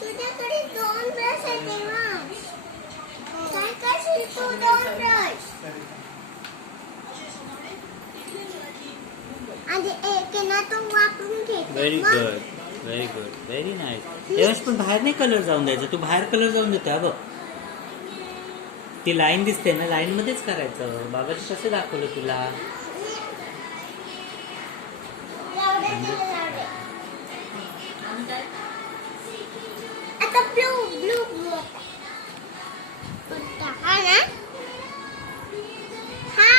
तुझ्याकडे 2 ब्रश आहेत तेव्हा काय करशील तू 2 ब्रश आणि एक ना तो वापरून घे. Very good, very good, very nice. तेव्हाच पण बाहेर नाही कलर जाऊन द्यायचा. तू बाहेर कलर जाऊन देतो बघ. ती लाईन दिसते ना, लाईन मध्येच करायचं. बाबाजी कसं दाखवलं तुला? आता ब्लू ब्लू ब्लू हा ना हा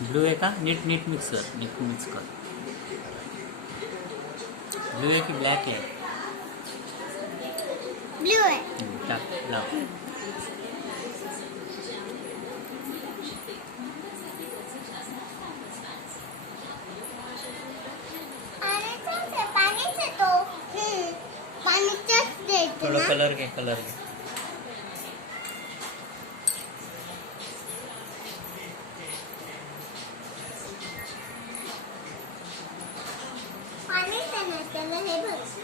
ब्लू आहे का? नीट नीट मिक्स कर, नीट मिक्स कर. ब्लू आहे की ब्लॅक आहे? ब्लू आहे. टाक, लाव. थोडं कलर घे, कलर घे. पाणी त्याला हे बघ